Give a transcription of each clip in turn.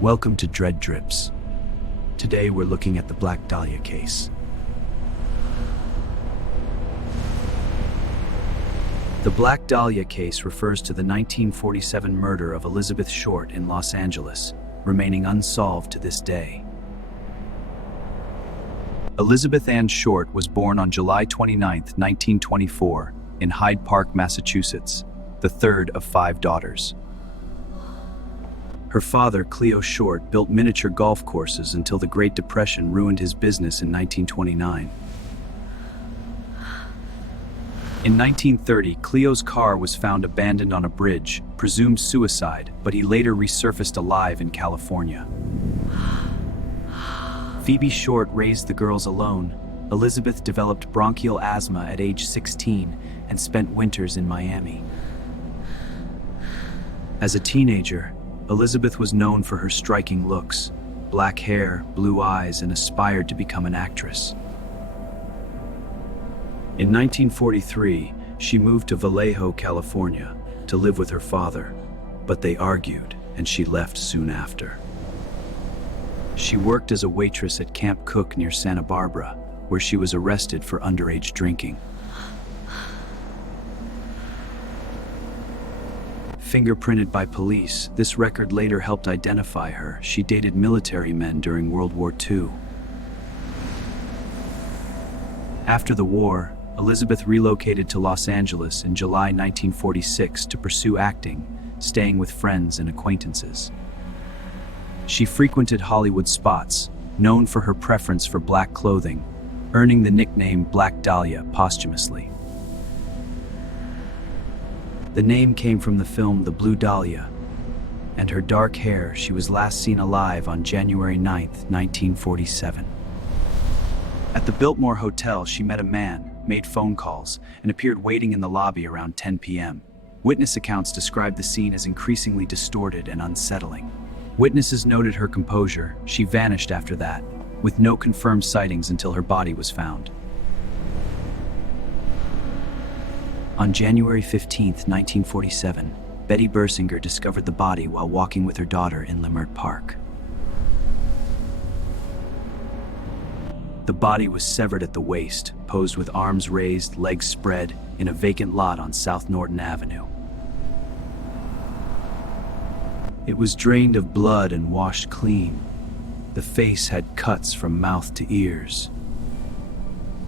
Welcome to Dread Drips. Today we're looking at the Black Dahlia case. The Black Dahlia case refers to the 1947 murder of Elizabeth Short in Los Angeles, remaining unsolved to this day. Elizabeth Ann Short was born on July 29, 1924, in Hyde Park, Massachusetts, the third of 5 daughters. Her father, Cleo Short, built miniature golf courses until the Great Depression ruined his business in 1929. In 1930, Cleo's car was found abandoned on a bridge, presumed suicide, but he later resurfaced alive in California. Phoebe Short raised the girls alone. Elizabeth developed bronchial asthma at age 16 and spent winters in Miami. As a teenager, Elizabeth was known for her striking looks, black hair, blue eyes, and aspired to become an actress. In 1943, she moved to Vallejo, California, to live with her father, but they argued, and she left soon after. She worked as a waitress at Camp Cook near Santa Barbara, where she was arrested for underage drinking. Fingerprinted by police, this record later helped identify her. She dated military men during World War II. After the war, Elizabeth relocated to Los Angeles in July 1946 to pursue acting, staying with friends and acquaintances. She frequented Hollywood spots, known for her preference for black clothing, earning the nickname Black Dahlia posthumously. The name came from the film The Blue Dahlia, and her dark hair. She was last seen alive on January 9, 1947. At the Biltmore Hotel, she met a man, made phone calls, and appeared waiting in the lobby around 10 p.m. Witness accounts described the scene as increasingly distorted and unsettling. Witnesses noted her composure. She vanished after that, with no confirmed sightings until her body was found. On January 15, 1947, Betty Bersinger discovered the body while walking with her daughter in Leimert Park. The body was severed at the waist, posed with arms raised, legs spread, in a vacant lot on South Norton Avenue. It was drained of blood and washed clean. The face had cuts from mouth to ears,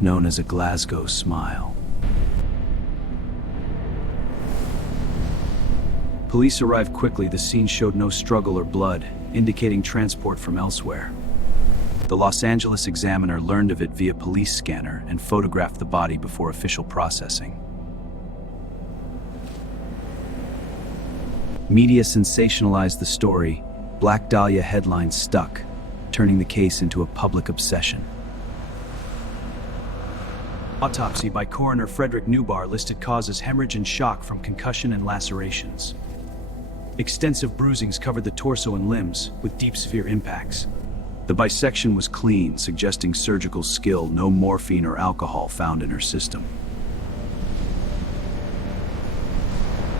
known as a Glasgow smile. Police arrived quickly. The scene showed no struggle or blood, indicating transport from elsewhere. The Los Angeles Examiner learned of it via police scanner and photographed the body before official processing. Media sensationalized the story. Black Dahlia headlines stuck, turning the case into a public obsession. Autopsy by coroner Frederick Newbar listed cause as hemorrhage and shock from concussion and lacerations. Extensive bruisings covered the torso and limbs, with deep severe impacts. The bisection was clean, suggesting surgical skill. No morphine or alcohol found in her system.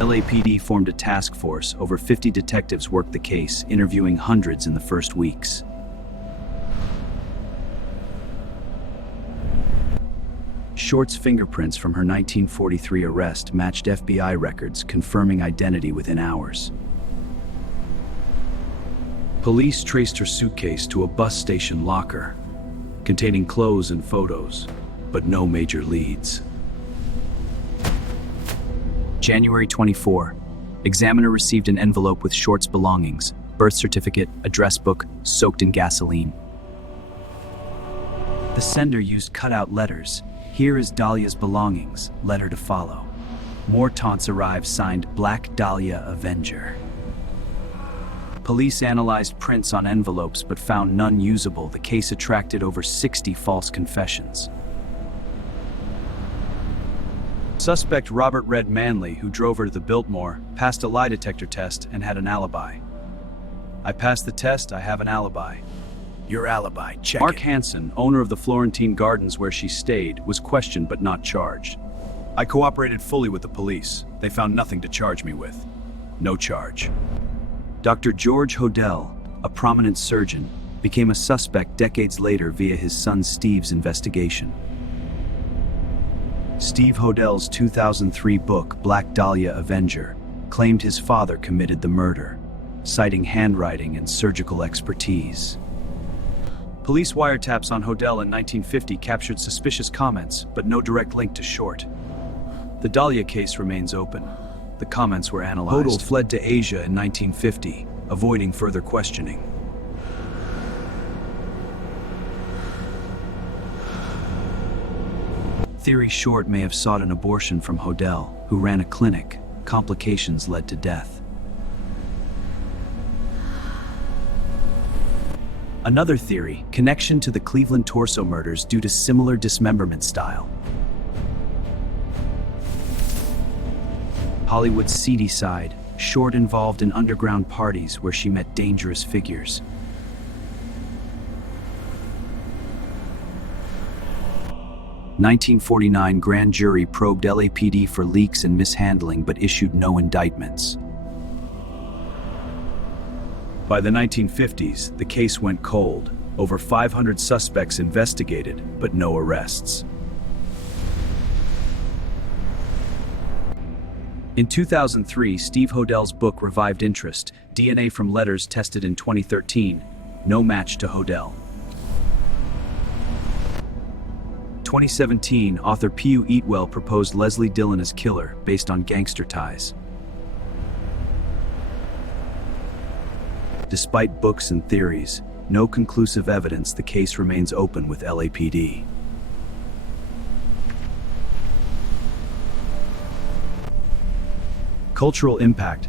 LAPD formed a task force. Over 50 detectives worked the case, interviewing hundreds in the first weeks. Short's fingerprints from her 1943 arrest matched FBI records, confirming identity within hours. Police traced her suitcase to a bus station locker, containing clothes and photos, but no major leads. January 24, Examiner received an envelope with Short's belongings, birth certificate, address book, soaked in gasoline. The sender used cutout letters. Here is Dahlia's belongings, letter to follow. More taunts arrived, signed Black Dahlia Avenger. Police analyzed prints on envelopes but found none usable. The case attracted over 60 false confessions. Suspect Robert Red Manley, who drove her to the Biltmore, passed a lie detector test and had an alibi. I passed the test, I have an alibi. Your alibi, check Mark it. Hansen, owner of the Florentine Gardens where she stayed, was questioned but not charged. I cooperated fully with the police. They found nothing to charge me with. No charge. Dr. George Hodel, a prominent surgeon, became a suspect decades later via his son Steve's investigation. Steve Hodel's 2003 book, Black Dahlia Avenger, claimed his father committed the murder, citing handwriting and surgical expertise. Police wiretaps on Hodel in 1950 captured suspicious comments, but no direct link to Short. The Dahlia case remains open. The comments were analyzed. Hodel fled to Asia in 1950, avoiding further questioning. Theory Short may have sought an abortion from Hodel, who ran a clinic. Complications led to death. Another theory, connection to the Cleveland torso murders due to similar dismemberment style. Hollywood's seedy side, Short involved in underground parties where she met dangerous figures. In 1949 grand jury probed LAPD for leaks and mishandling but issued no indictments. By the 1950s, the case went cold. Over 500 suspects investigated, but no arrests. In 2003, Steve Hodel's book revived interest. DNA from letters tested in 2013. No match to Hodel. 2017, author P.U. Eatwell proposed Leslie Dillon as killer, based on gangster ties. Despite books and theories, no conclusive evidence, the case remains open with LAPD. Cultural impact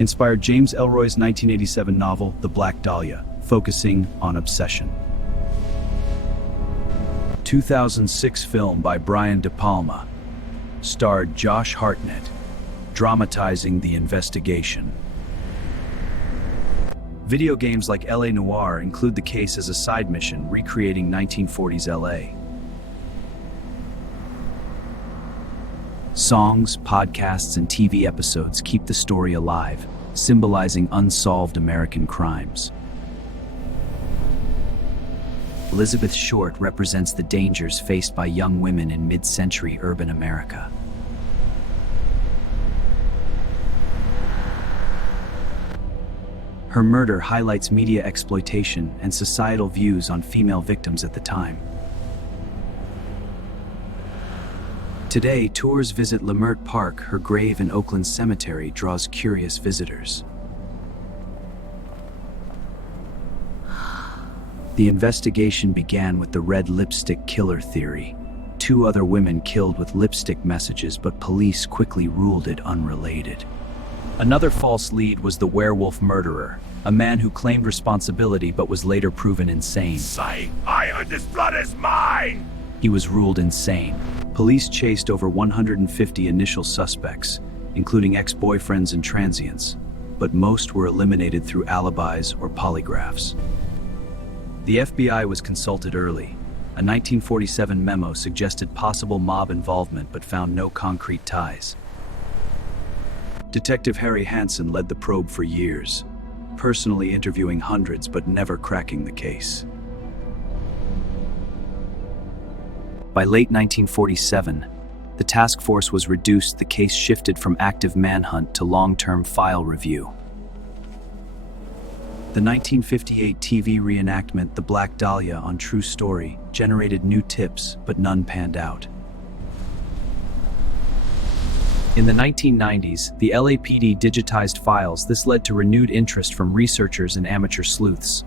inspired James Ellroy's 1987 novel, The Black Dahlia, focusing on obsession. 2006 film by Brian De Palma starred Josh Hartnett, dramatizing the investigation. Video games like L.A. Noire include the case as a side mission, recreating 1940s L.A. Songs, podcasts, and TV episodes keep the story alive, symbolizing unsolved American crimes. Elizabeth Short represents the dangers faced by young women in mid-century urban America. Her murder highlights media exploitation and societal views on female victims at the time. Today, tours visit Leimert Park. Her grave in Oakland Cemetery draws curious visitors. The investigation began with the red lipstick killer theory. 2 other women killed with lipstick messages, but police quickly ruled it unrelated. Another false lead was the werewolf murderer, a man who claimed responsibility but was later proven insane. Say, I heard this blood is mine! He was ruled insane. Police chased over 150 initial suspects, including ex-boyfriends and transients, but most were eliminated through alibis or polygraphs. The FBI was consulted early. A 1947 memo suggested possible mob involvement but found no concrete ties. Detective Harry Hansen led the probe for years, personally interviewing hundreds but never cracking the case. By late 1947, the task force was reduced. The case shifted from active manhunt to long-term file review. The 1958 TV reenactment, The Black Dahlia, on True Story, generated new tips, but none panned out. In the 1990s, the LAPD digitized files. This led to renewed interest from researchers and amateur sleuths.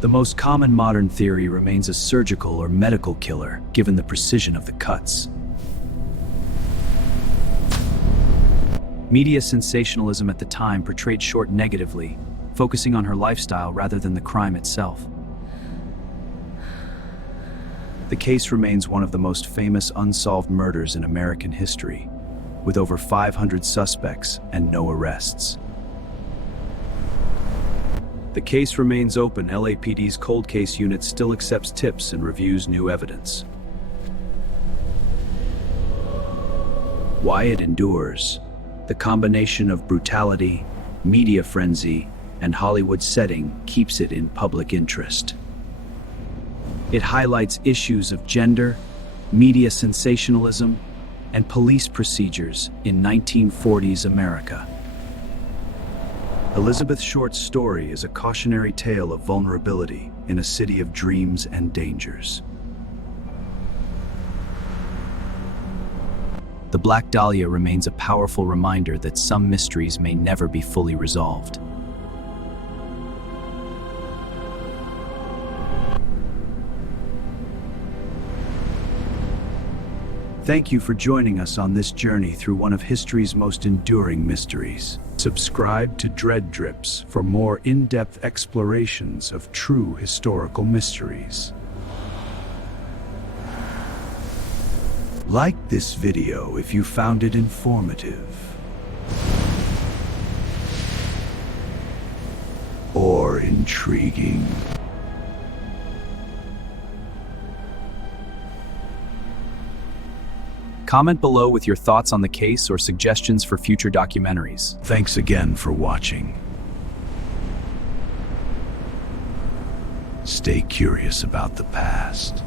The most common modern theory remains a surgical or medical killer, given the precision of the cuts. Media sensationalism at the time portrayed Short negatively, focusing on her lifestyle rather than the crime itself. The case remains one of the most famous unsolved murders in American history, with over 500 suspects and no arrests. The case remains open. LAPD's cold case unit still accepts tips and reviews new evidence. Why it endures. The combination of brutality, media frenzy, and Hollywood setting keeps it in public interest. It highlights issues of gender, media sensationalism, and police procedures in 1940s America. Elizabeth Short's story is a cautionary tale of vulnerability in a city of dreams and dangers. The Black Dahlia remains a powerful reminder that some mysteries may never be fully resolved. Thank you for joining us on this journey through one of history's most enduring mysteries. Subscribe to Dread Drips for more in-depth explorations of true historical mysteries. Like this video if you found it informative or intriguing. Comment below with your thoughts on the case or suggestions for future documentaries. Thanks again for watching. Stay curious about the past.